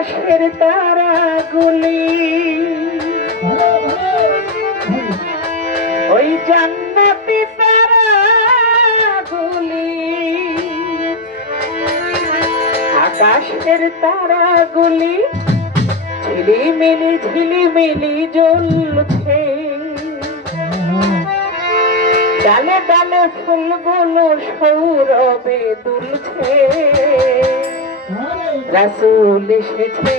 আকাশের তারাগুলি ওই জান্নাতি তারাগুলি, আকাশের তারাগুলি ঝিলিমিলি ঝিলিমিলি জ্বলছে, ডালে ডালে ফুলগুলো সৌরভে দুলছে। রাসূল এসেছে,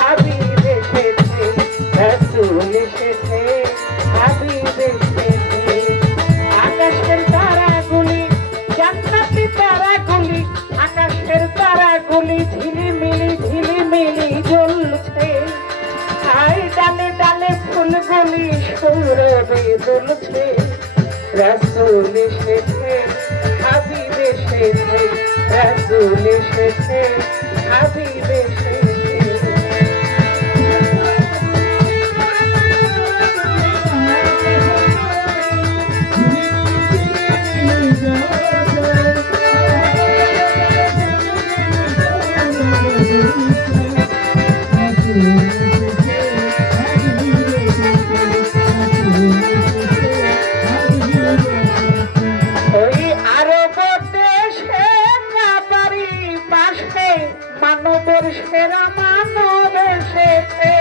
হাবিব এসেছে, রাসূল এসেছে, হাবিব এসেছে। আকাশের তারাগুলি জান্নাতি তারাগুলি, আকাশের তারাগুলি ঝিলিমিলি ঝিলিমিলি জ্বলছে, আর ডালে ডালে ফুলগুলি সৌরভে দুলছে। রাসূল এসেছে, হাবিব এসেছে, রাসূল এসেছে, হাবিব এসেছে। মানবের সেরা মানব এসেছে,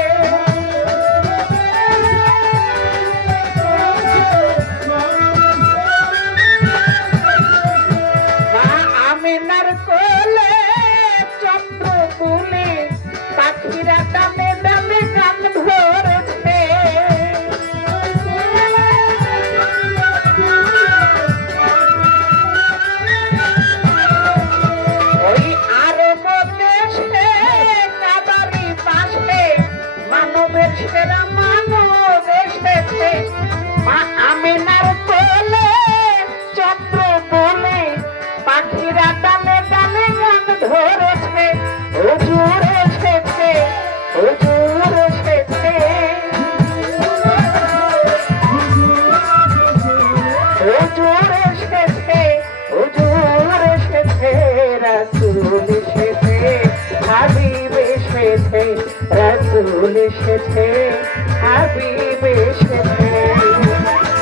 মা আমিনার কোলে চন্দ্র তুলে পাখিরা ডালে ডালে গান ধরেছে। ওই আরব মানবের সেরা মানব এসেছে, মা আমিনার কোলে চন্দ্র বলে পাখিরা ডালে ডালে গান ধরেছে। হুজুর এসেছে, হুজুর এসেছে, হুজুর এসেছে, হুজুর এসেছে। রাসূল এসেছে, হাবিব এসেছে, রাসূল এসেছে, হাবিব